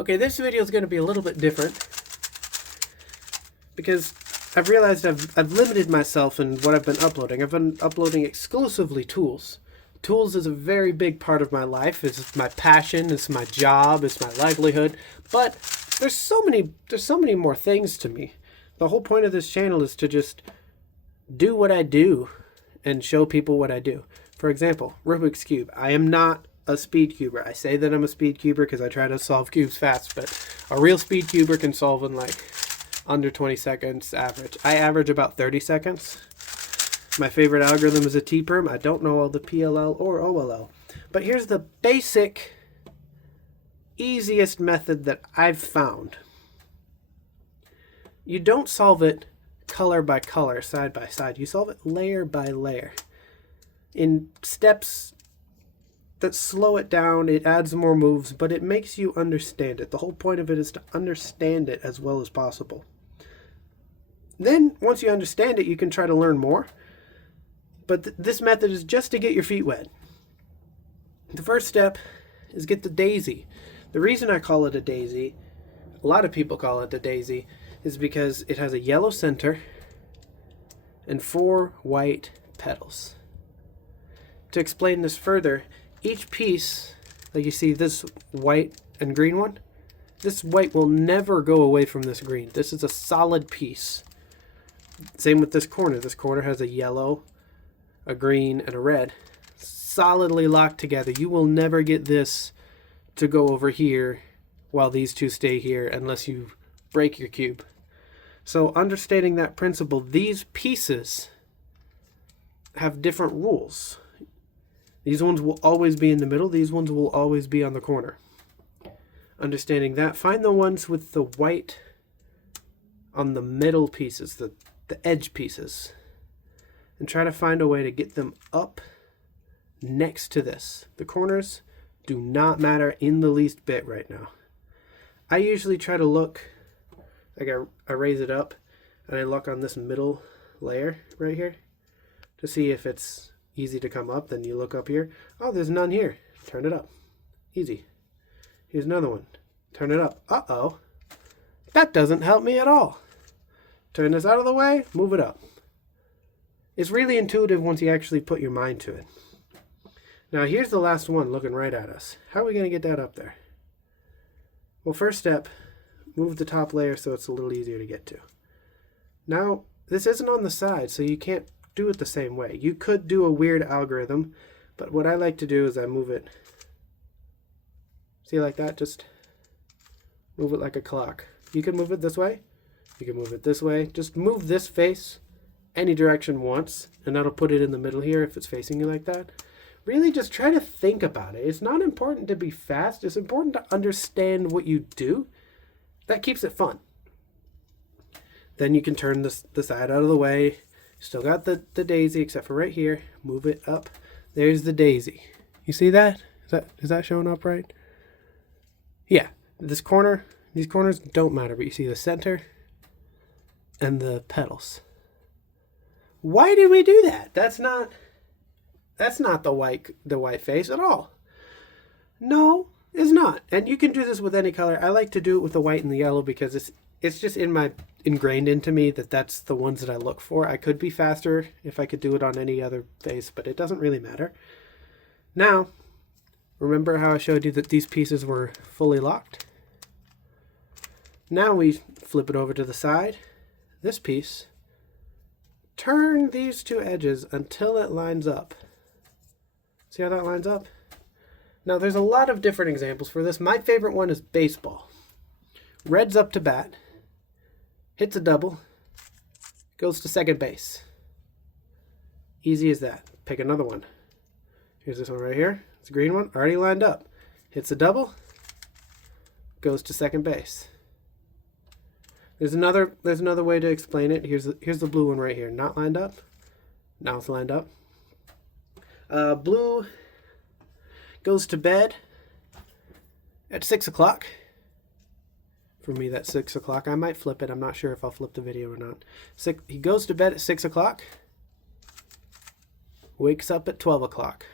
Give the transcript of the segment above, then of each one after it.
Okay, this video is going to be a little bit different because I've realized I've limited myself in what I've been uploading. I've been uploading exclusively tools. Tools is a very big part of my life. It's my passion, it's my job, it's my livelihood. But there's so many more things to me. The whole point of this channel is to just do what I do and show people what I do. For example, Rubik's Cube. I am not a speed cuber. I say that I'm a speed cuber because I try to solve cubes fast, but a real speed cuber can solve in like under 20 seconds average. I average about 30 seconds. My favorite algorithm is a T-perm. I don't know all the PLL or OLL. But here's the basic, easiest method that I've found. You don't solve it color by color, side by side. You solve it layer by layer. In steps that slow it down, it adds more moves, but it makes you understand it. The whole point of it is to understand it as well as possible. Then, once you understand it, you can try to learn more. But this method is just to get your feet wet. The first step is get the daisy. The reason I call it a daisy, a lot of people call it a daisy, is because it has a yellow center and 4 white petals. To explain this further, each piece, like you see this white and green one, this white will never go away from this green. This is a solid piece. Same with this corner. This corner has a yellow, a green, and a red. Solidly locked together. You will never get this to go over here while these two stay here unless you break your cube. So understanding that principle, these pieces have different rules. These ones will always be in the middle. These ones will always be on the corner. Understanding that, find the ones with the white on the middle pieces, the edge pieces, and try to find a way to get them up next to this. The corners do not matter in the least bit right now. I usually try to look, like I raise it up and I look on this middle layer right here to see if it's easy to come up. Then you look up here. Oh, there's none here. Turn it up. Easy. Here's another one. Turn it up. Uh-oh. That doesn't help me at all. Turn this out of the way. Move it up. It's really intuitive once you actually put your mind to it. Now here's the last one looking right at us. How are we going to get that up there? Well, first step, move the top layer so it's a little easier to get to. Now, this isn't on the side, so you can't do it the same way. You could do a weird algorithm, but what I like to do is I move it, see, like that, just move it like a clock. You can move it this way, you can move it this way, just move this face any direction once, and that'll put it in the middle here if it's facing you like that. Really just try to think about it. It's not important to be fast, it's important to understand what you do. That keeps it fun. Then you can turn the side out of the way. Still got the daisy except for right here. Move it up. There's the daisy. You see that? Is that showing up right? Yeah. These corners don't matter, but you see the center and the petals. Why did we do that? That's not the white face at all. No, it's not. And you can do this with any color. I like to do it with the white and the yellow because it's just ingrained into me that that's the ones that I look for. I could be faster if I could do it on any other face, but it doesn't really matter. Now, remember how I showed you that these pieces were fully locked? Now we flip it over to the side. This piece, turn these two edges until it lines up. See how that lines up? Now there's a lot of different examples for this. My favorite one is baseball. Red's up to bat, hits a double, goes to second base. Easy as that. Pick another one. Here's this one right here. It's a green one, already lined up. Hits a double, goes to second base. There's another way to explain it. Here's the blue one right here. Not lined up. Now it's lined up. Blue goes to bed at 6 o'clock. For me, that's 6 o'clock. I might flip it. I'm not sure if I'll flip the video or not. He goes to bed at 6 o'clock. Wakes up at 12 o'clock.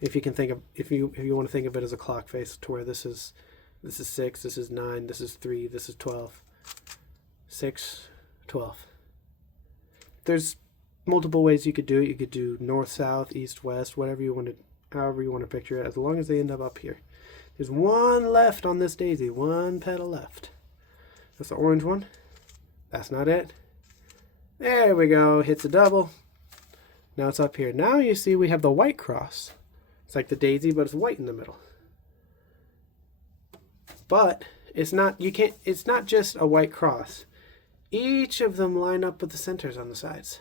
If you can think of, if you want to think of it as a clock face, to where this is This is 6, this is 9, this is 3, this is 12. 6, 12. There's multiple ways you could do it. You could do north, south, east, west, whatever you want to, however you want to picture it, as long as they end up here. There's one left on this daisy, one petal left. That's the orange one. That's not it. There we go, hits a double. Now it's up here. Now you see we have the white cross. It's like the daisy, but it's white in the middle. But it's not, it's not just a white cross. Each of them line up with the centers on the sides.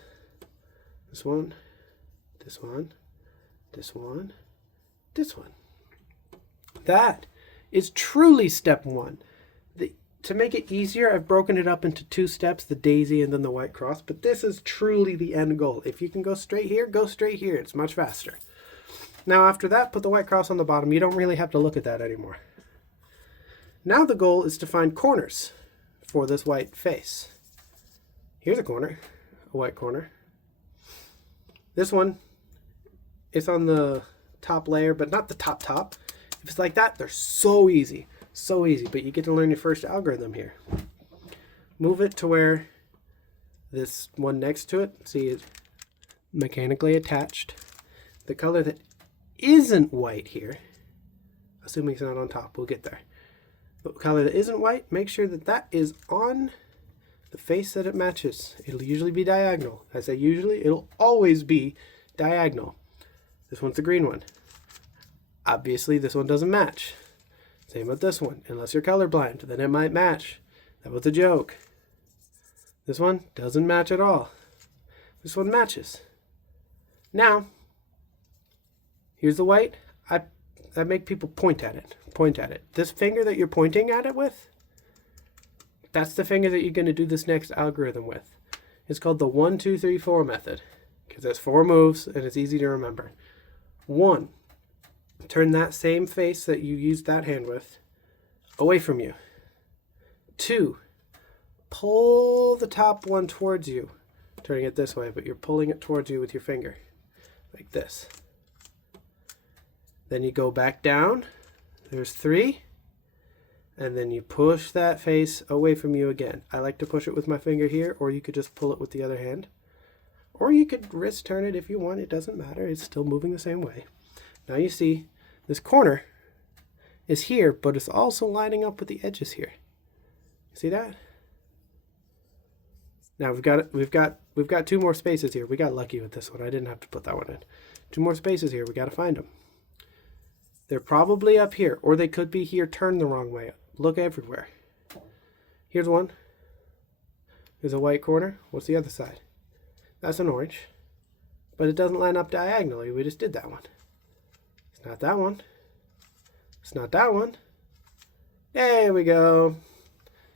This one, this one, this one, this one. That is truly step 1. To make it easier, I've broken it up into 2 steps, the daisy and then the white cross, but this is truly the end goal. If you can go straight here, go straight here. It's much faster. Now after that, put the white cross on the bottom. You don't really have to look at that anymore. Now the goal is to find corners for this white face. Here's a corner, a white corner. This one is on the top layer, but not the top. If it's like that, they're so easy. So easy, but you get to learn your first algorithm here. Move it to where this one next to it, see, it's mechanically attached. The color that isn't white here, assuming it's not on top, we'll get there. The color that isn't white, make sure that that is on the face that it matches. It'll usually be diagonal. I say usually, it'll always be diagonal. This one's the green one. Obviously, this one doesn't match. Same with this one, unless you're colorblind, then it might match. That was a joke. This one doesn't match at all. This one matches. Now, here's the white. I make people point at it. Point at it. This finger that you're pointing at it with, that's the finger that you're going to do this next algorithm with. It's called the 1, 2, 3, 4 method, because there's 4 moves and it's easy to remember. 1. Turn that same face that you used that hand with away from you. 2. Pull the top one towards you. Turning it this way, but you're pulling it towards you with your finger. Like this. Then you go back down. There's 3. And then you push that face away from you again. I like to push it with my finger here, or you could just pull it with the other hand. Or you could wrist turn it if you want. It doesn't matter. It's still moving the same way. Now you see this corner is here, but it's also lining up with the edges here. See that? Now we've got 2 more spaces here. We got lucky with this one. I didn't have to put that one in. 2 more spaces here. We got to find them. They're probably up here, or they could be here turned the wrong way. Look everywhere. Here's one. There's a white corner. What's the other side? That's an orange. But it doesn't line up diagonally. We just did that one. It's not that one. It's not that one. There we go.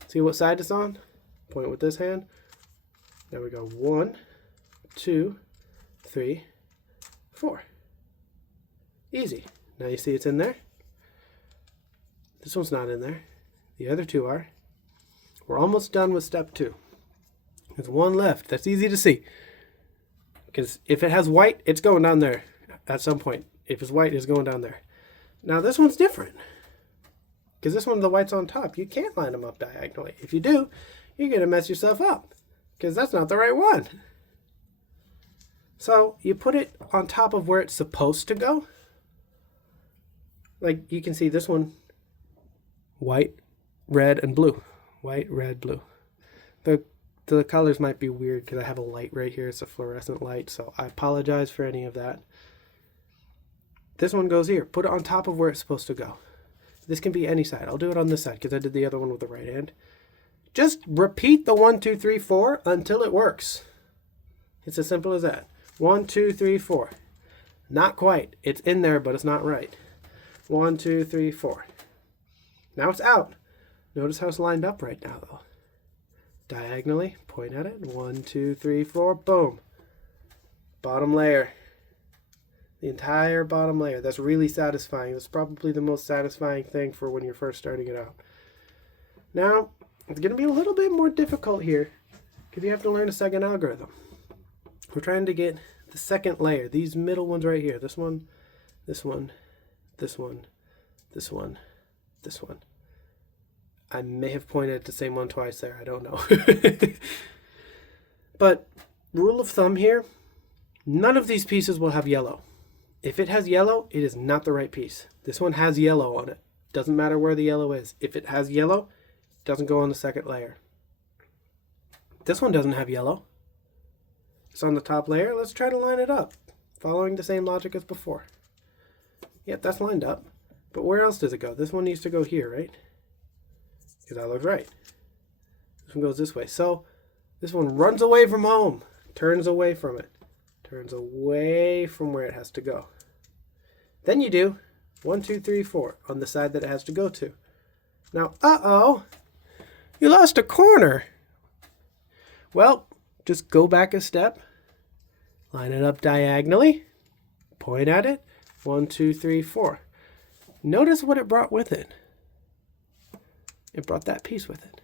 See what side it's on? Point with this hand. There we go. 1, 2, 3, 4. Easy. Now you see it's in there. This one's not in there. The other 2 are. We're almost done with step 2. There's one left. That's easy to see. Because if it has white, it's going down there at some point. If it's white, it's going down there. Now this one's different. Because this one, the white's on top. You can't line them up diagonally. If you do, you're going to mess yourself up. Because that's not the right one. So you put it on top of where it's supposed to go. Like you can see this one, white, red, and blue. White, red, blue. The colors might be weird because I have a light right here. It's a fluorescent light, so I apologize for any of that. This one goes here. Put it on top of where it's supposed to go. This can be any side. I'll do it on this side because I did the other one with the right hand. Just repeat the 1, 2, 3, 4 until it works. It's as simple as that. 1, 2, 3, 4. Not quite. It's in there, but it's not right. 1, 2, 3, 4. Now it's out. Notice how it's lined up right now, though. Diagonally, point at it. 1, 2, 3, 4. Boom. Bottom layer. The entire bottom layer. That's really satisfying. That's probably the most satisfying thing for when you're first starting it out. Now, it's going to be a little bit more difficult here because you have to learn a second algorithm. We're trying to get the second layer. These middle ones right here. This one, this one, this one, this one, this one. I may have pointed at the same one twice there. I don't know. But rule of thumb here, none of these pieces will have yellow. If it has yellow, it is not the right piece. This one has yellow on it. Doesn't matter where the yellow is. If it has yellow, it doesn't go on the second layer. This one doesn't have yellow. It's on the top layer. Let's try to line it up, following the same logic as before. Yep, that's lined up. But where else does it go? This one needs to go here, right? Because that looks right. This one goes this way. So this one runs away from home, turns away from it, turns away from where it has to go. Then you do 1, 2, 3, 4 on the side that it has to go to. Now, uh-oh, you lost a corner. Well, just go back a step, line it up diagonally, point at it, 1, 2, 3, 4. Notice what it brought with it. It brought that piece with it.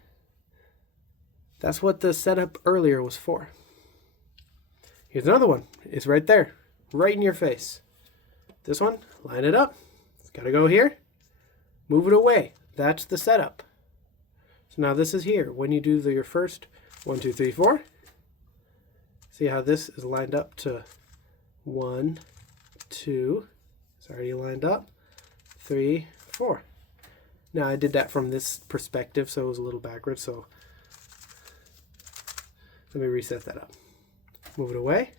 That's what the setup earlier was for. Here's another one. It's right there, right in your face. This one, line it up. It's got to go here. Move it away. That's the setup. So now this is here. When you do your first 1, 2, 3, 4, see how this is lined up to 1, 2. It's already lined up. 3, 4. Now I did that from this perspective, so it was a little backwards. So let me reset that up. Move it away.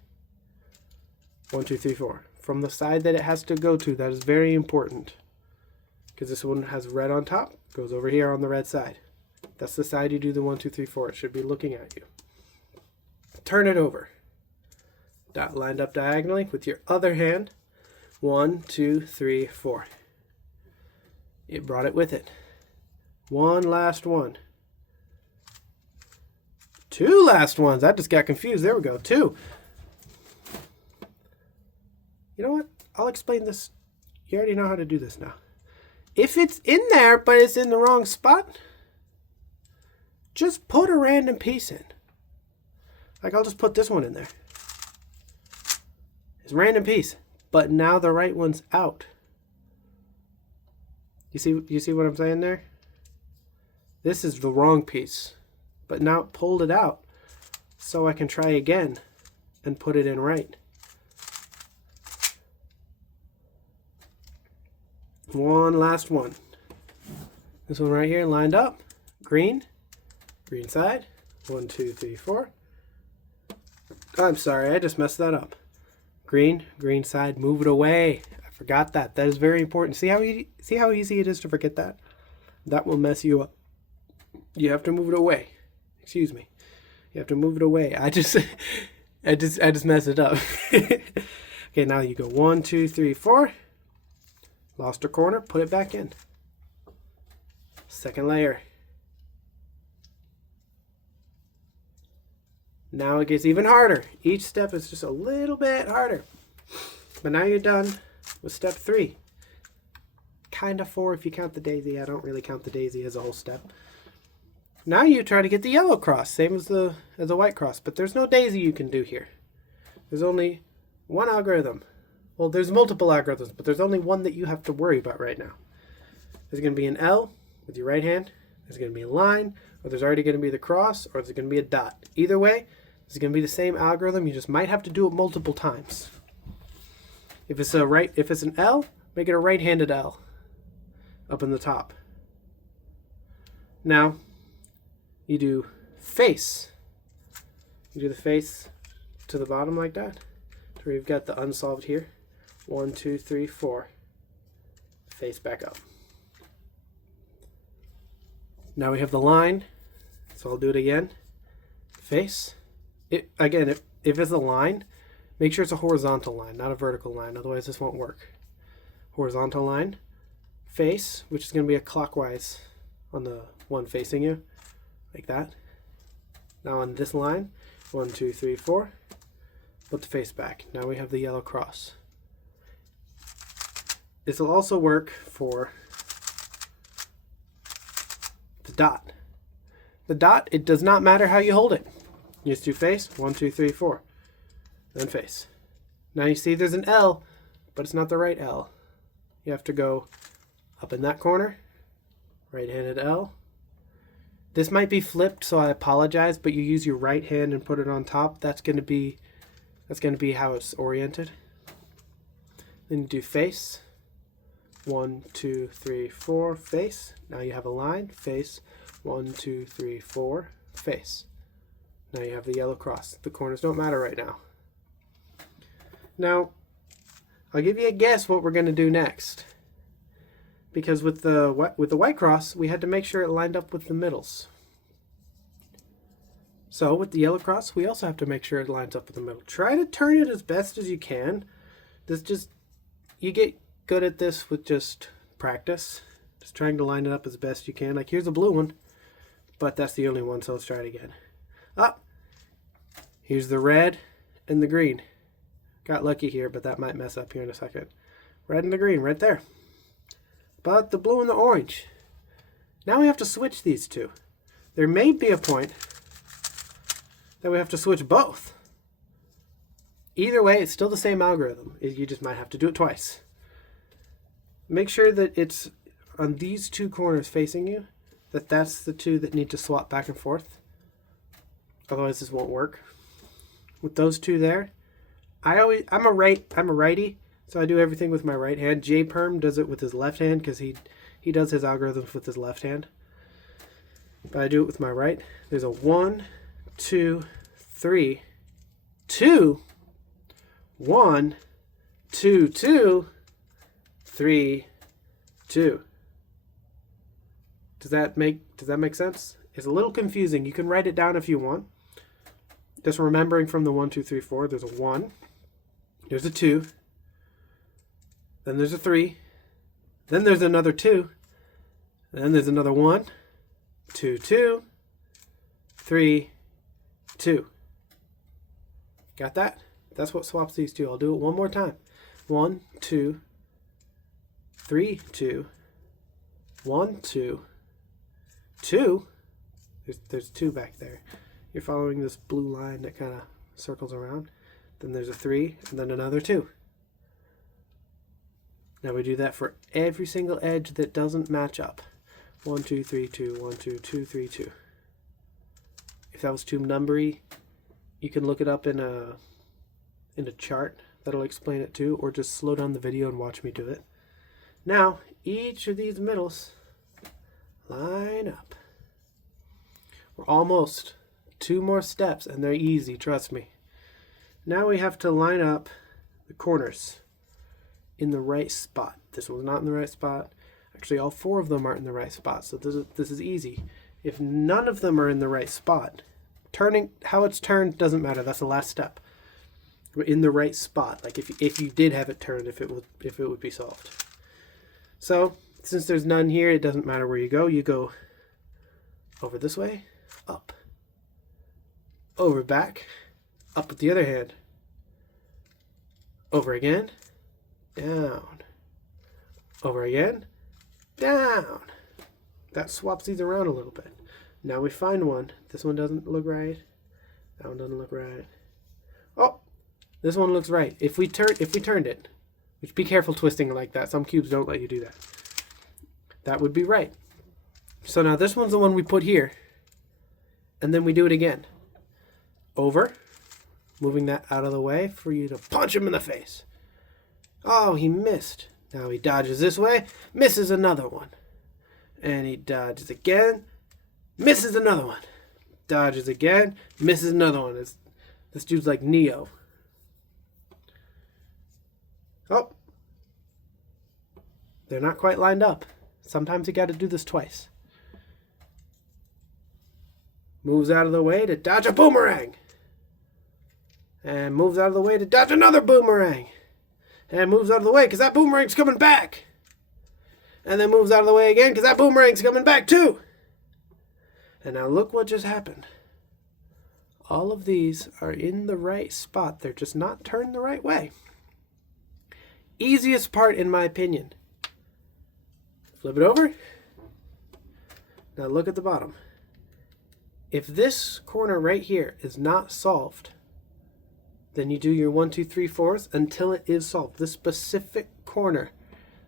1, 2, 3, 4. From the side that it has to go to. That is very important, because this one has red on top. Goes over here on the red side. That's the side you do the 1, 2, 3, 4. It should be looking at you. Turn it over. Dot lined up diagonally with your other hand. 1, 2, 3, 4. It brought it with it. One last one. 2 last ones. I just got confused. There we go. 2. You know what? I'll explain this. You already know how to do this now. If it's in there, but it's in the wrong spot, just put a random piece in. Like, I'll just put this one in there. It's a random piece, but now the right one's out. You see what I'm saying there? This is the wrong piece, but now it pulled it out, so I can try again and put it in right. One last one. This one right here lined up. Green. Green side. 1, 2, 3, 4. I'm sorry, I just messed that up. Green. Green side. Move it away. I forgot that. That is very important. See how easy it is to forget that? That will mess you up. You have to move it away. Excuse me. You have to move it away. I just messed it up. Okay, now you go 1, 2, 3, 4. Lost a corner, put it back in. Second layer. Now it gets even harder. Each step is just a little bit harder. But now you're done with step 3. Kind of 4 if you count the daisy. I don't really count the daisy as a whole step. Now you try to get the yellow cross, same as the white cross, but there's no daisy you can do here. There's only one algorithm. Well, there's multiple algorithms, but there's only one that you have to worry about right now. There's going to be an L with your right hand. There's going to be a line, or there's already going to be the cross, or there's going to be a dot. Either way, this is going to be the same algorithm. You just might have to do it multiple times. If it's an L, make it a right-handed L up in the top. Now, you do face. You do the face to the bottom like that. So we've got the unsolved here. 1, 2, 3, 4. Face back up. Now we have the line. So I'll do it again. Face. Again, if it's a line, make sure it's a horizontal line, not a vertical line. Otherwise, this won't work. Horizontal line. Face, which is going to be a clockwise on the one facing you. Like that. Now on this line, 1, 2, 3, 4. Put the face back. Now we have the yellow cross. This will also work for the dot. The dot, it does not matter how you hold it. You just do face, 1, 2, 3, 4. Then face. Now you see there's an L, but it's not the right L. You have to go up in that corner, right-handed L, This might be flipped, so I apologize, but you use your right hand and put it on top. That's going to be how it's oriented. Then you do face. 1, 2, 3, 4, face. Now you have a line, face. 1, 2, 3, 4, face. Now you have the yellow cross. The corners don't matter right now. Now, I'll give you a guess what we're going to do next. Because with the white cross, we had to make sure it lined up with the middles. So with the yellow cross, we also have to make sure it lines up with the middle. Try to turn it as best as you can. You get good at this with just practice. Just trying to line it up as best you can. Like here's a blue one, but that's the only one, so let's try it again. Up. Here's the red and the green. Got lucky here, but that might mess up here in a second. Red and the green right there. But the blue and the orange. Now we have to switch these two. There may be a point that we have to switch both. Either way, it's still the same algorithm. You just might have to do it twice. Make sure that it's on these two corners facing you, that's the two that need to swap back and forth. Otherwise this won't work. With those two there, I'm a righty, so I do everything with my right hand. J Perm does it with his left hand because he does his algorithms with his left hand. But I do it with my right. There's a 1, 2, 3, 2, 1, 2, 2, 3, 2. Does that make sense? It's a little confusing. You can write it down if you want. Just remembering from the 1, 2, 3, 4, there's a 1, there's a 2, then there's a 3, then there's another 2, then there's another 1, 2, 2, 3, 2. Got that? That's what swaps these two. I'll do it one more time. 1, 2, 3, 2, 1, 2, 2. There's 2 back there. You're following this blue line that kind of circles around. Then there's a 3, and then another 2. Now we do that for every single edge that doesn't match up. 1, 2, 3, 2, 1, 2, 2, 3, 2. If that was too numbery, you can look it up in a chart that'll explain it too, or just slow down the video and watch me do it. Now, each of these middles line up. We're almost 2 more steps, and they're easy, trust me. Now we have to line up the corners in the right spot. This one's not in the right spot. Actually, all 4 of them aren't in the right spot, so this is easy. If none of them are in the right spot, how it's turned doesn't matter. That's the last step. We're in the right spot. Like if you did have it turned, if it would be solved. So since there's none here, it doesn't matter where you go. You go over this way, up, over back, up with the other hand, over again, down, over again, down. That swaps these around a little bit. Now we find one. This one doesn't look right. That one doesn't look right. Oh, this one looks right. If we turned it, which be careful twisting like that. Some cubes don't let you do that. That would be right. So now this one's the one we put here. And then we do it again. Over. Moving that out of the way for you to punch him in the face. Oh, he missed. Now he dodges this way. Misses another one. And he dodges again. Misses another one. Dodges again. Misses another one. This dude's like Neo. Oh. They're not quite lined up. Sometimes you got to do this twice. Moves out of the way to dodge a boomerang. And moves out of the way to dodge another boomerang. And moves out of the way because that boomerang's coming back. And then moves out of the way again because that boomerang's coming back too. And now look what just happened. All of these are in the right spot. They're just not turned the right way. Easiest part in my opinion. Flip it over. Now look at the bottom. If this corner right here is not solved, then you do your 1, 2, 3, 4s until it is solved. This specific corner.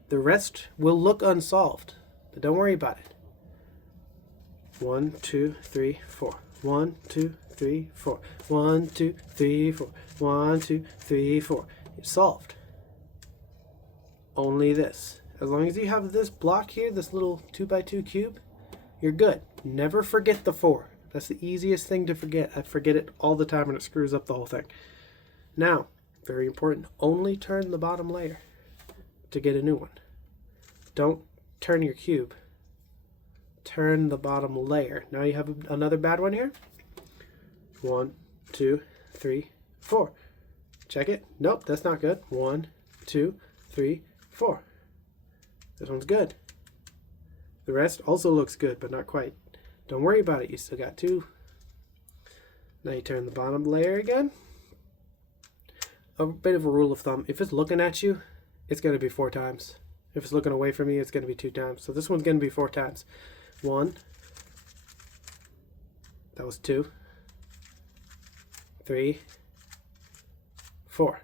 The rest will look unsolved, but don't worry about it. 1, 2, 3, 4. 1, 2, 3, 4. 1, 2, 3, 4. 1, 2, 3, 4. It's solved. Only this. As long as you have this block here, this little 2x2 cube, you're good. Never forget the 4. That's the easiest thing to forget. I forget it all the time and it screws up the whole thing. Now, very important, only turn the bottom layer to get a new one. Don't turn your cube. Turn the bottom layer. Now you have another bad one here. 1, 2, 3, 4. Check it. Nope, that's not good. 1, 2, 3, 4. This one's good. The rest also looks good, but not quite. Don't worry about it. You still got 2. Now you turn the bottom layer again. A bit of a rule of thumb. If it's looking at you, it's going to be 4 times. If it's looking away from you, it's going to be 2 times. So this one's going to be 4 times. 1. That was 2. 3. 4.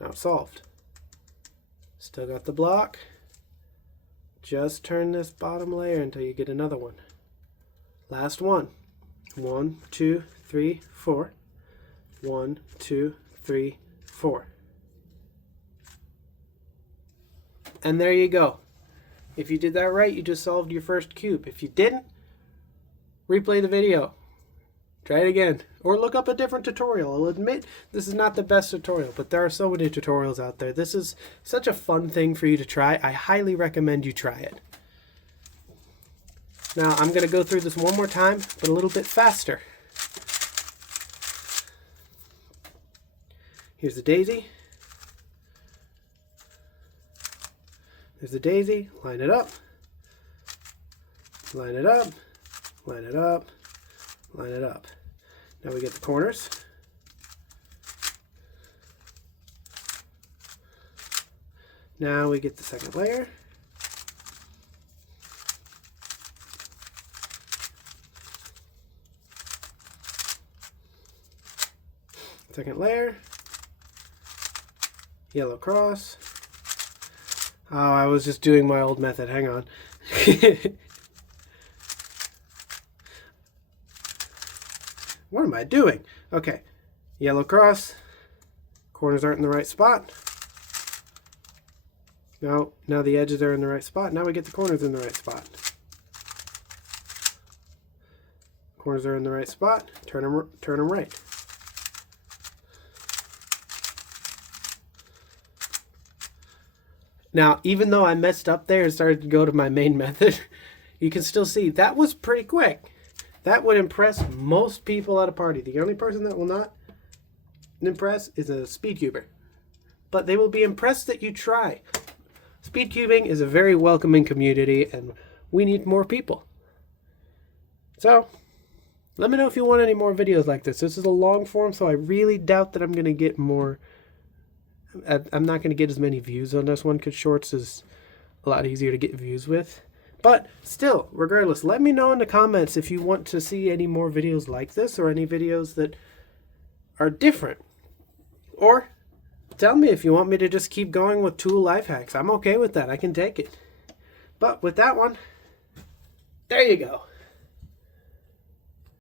Now it's solved. Still got the block. Just turn this bottom layer until you get another one. Last one. 1, 2, 3, 4. 1, 2, 3, 4. And there you go. If you did that right, you just solved your first cube. If you didn't, replay the video. Try it again. Or look up a different tutorial. I'll admit this is not the best tutorial, but there are so many tutorials out there. This is such a fun thing for you to try. I highly recommend you try it. Now I'm going to go through this one more time, but a little bit faster. Here's the daisy. There's the daisy. Line it up. Line it up. Line it up. Line it up. Now we get the corners. Now we get the second layer. Second layer. Yellow cross. Oh, I was just doing my old method. Hang on. What am I doing? Okay. Yellow cross. Corners aren't in the right spot. No, now the edges are in the right spot. Now we get the corners in the right spot. Corners are in the right spot. Turn them right. Now, even though I messed up there and started to go to my main method, you can still see that was pretty quick. That would impress most people at a party. The only person that will not impress is a speed cuber. But they will be impressed that you try. Speed cubing is a very welcoming community, and we need more people. So, let me know if you want any more videos like this. This is a long form, so I really doubt that I'm going to get more. I'm not going to get as many views on this one because shorts is a lot easier to get views with. But still, regardless, let me know in the comments if you want to see any more videos like this or any videos that are different. Or tell me if you want me to just keep going with tool life hacks. I'm okay with that. I can take it. But with that one, there you go.